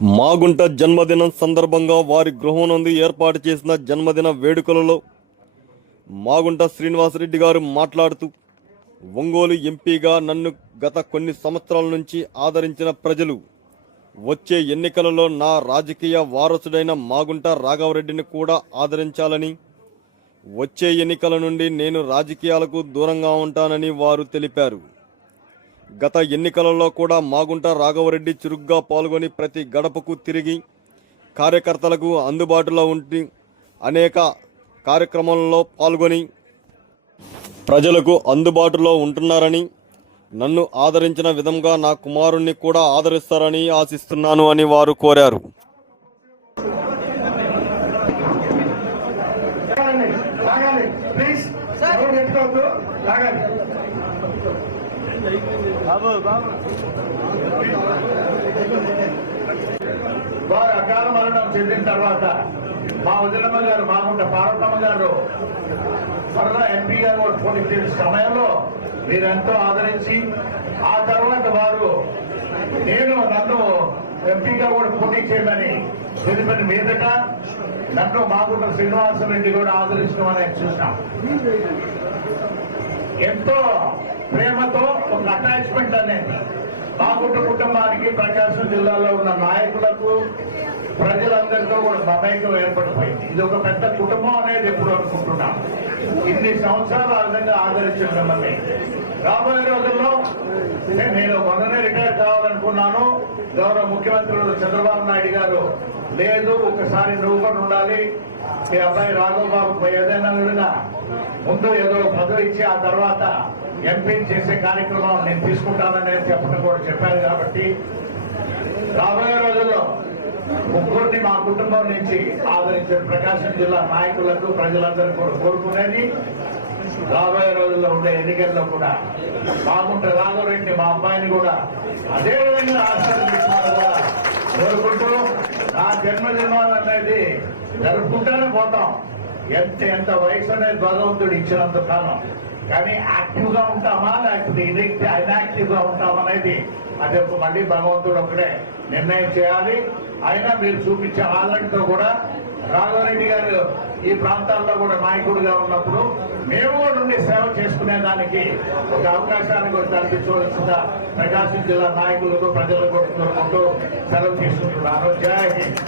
మాగుంట జన్మదినం సందర్భంగా వారి గృహం నందు ఏర్పాటు చేసిన జన్మదిన వేడుకలలో మాగుంట శ్రీనివాసరెడ్డి గారు మాట్లాడుతూ ఒంగోలు ఎంపీగా నన్ను గత కొన్ని సంవత్సరాల నుంచి ఆదరించిన ప్రజలు వచ్చే ఎన్నికలలో నా రాజకీయ వారసుడైన మాగుంట రాఘవరెడ్డిని కూడా ఆదరించాలని వచ్చే ఎన్నికల నుండి నేను రాజకీయాలకు దూరంగా ఉంటానని వారు తెలిపారు. గత ఎన్నికలలో కూడా మాగుంట రాఘవరెడ్డి చురుగ్గా పాల్గొని ప్రతి గడపకు తిరిగి కార్యకర్తలకు అందుబాటులో ఉండి అనేక కార్యక్రమాలలో పాల్గొని ప్రజలకు అందుబాటులో ఉంటున్నారని నన్ను ఆదరించిన విధంగా నా కుమారుణ్ణి కూడా ఆదరిస్తారని ఆశిస్తున్నాను అని వారు కోరారు. ప్లీజ్. వారు అకాల మరణం చెందిన తర్వాత మా వదిలమ్మ గారు మాగుంట పార్వతమ్మ గారు త్వరగా ఎంపీ గారు కూడా పోటీ చేసే సమయంలో మీరెంతో ఆదరించి ఆ తర్వాత వారు నేను నన్ను ఎంపీగా కూడా పోటీ చేయమని తెలిపిన మీదట నన్ను మాగుంట శ్రీనివాసరెడ్డి కూడా ఆదరించడం చూసాం ఎంతో ప్రేమతో ఒక అటాచ్మెంట్ అనేది మాగుంట కుటుంబానికి ప్రకాశం జిల్లాలో ఉన్న నాయకులకు ప్రజలందరితో కూడా మమైకం ఏర్పడిపోయింది. ఇది ఒక పెద్ద కుటుంబం అనేది ఎప్పుడు అనుకుంటున్నాం ఇన్ని సంవత్సరాలు ఆ విధంగా ఆదరించారు మిమ్మల్ని. రాబోయే రోజుల్లో నేను- మొన్ననే రిటైర్ కావాలనుకున్నాను. గౌరవ ముఖ్యమంత్రులు చంద్రబాబు నాయుడు గారు లేదు ఒకసారి నువ్వు కూడా ఉండాలి. మీ అబ్బాయి రాఘవ్ బాబు ఏదైనా విధంగా ముందు ఏదో పదవి ఇచ్చి ఆ తర్వాత ఎంపీ చేసే కార్యక్రమం నేను తీసుకుంటానని చెప్పడం కూడా చెప్పాను కాబట్టి రాబోయే రోజుల్లో ముగ్గురిని మా కుటుంబం నుంచి ఆదరించే ప్రకాశం జిల్లా నాయకులకు ప్రజలందరూ కూడా కోరుకునేది రాబోయే రోజుల్లో ఉండే ఎన్నికల్లో కూడా బాగుంటే రాఘవరెడ్డి మా అబ్బాయిని కూడా అదే విధంగా ఆశీర్వదించాలని కూడా కోరుకుంటూ నా జన్మదినం అనేది జరుపుకుంటూనే పోతాం. ఎంత ఎంత వయసు అనేది భగవంతుడు ఇచ్చినంత కాలం కానీ యాక్టివ్గా ఉంటామా? లేకపోతే ఇనెక్ట్ ఇన్యాక్టివ్గా ఉంటామా అనేది అది ఒక మళ్ళీ భగవంతుడు ఒకటే నిర్ణయం చేయాలి. అయినా మీరు చూపించే వాళ్ళంతా కూడా రాఘవరెడ్డి గారు ఈ ప్రాంతాల్లో కూడా నాయకుడిగా ఉన్నప్పుడు మేము కూడా ఉండి సేవ చేసుకునే దానికి ఒక అవకాశాన్ని కూడా కల్పించవలసిందిగా ప్రకాశం జిల్లా నాయకులకు ప్రజలకు కోరుకుంటూ సెలవు తీసుకుంటున్నాను. జయ హింద్.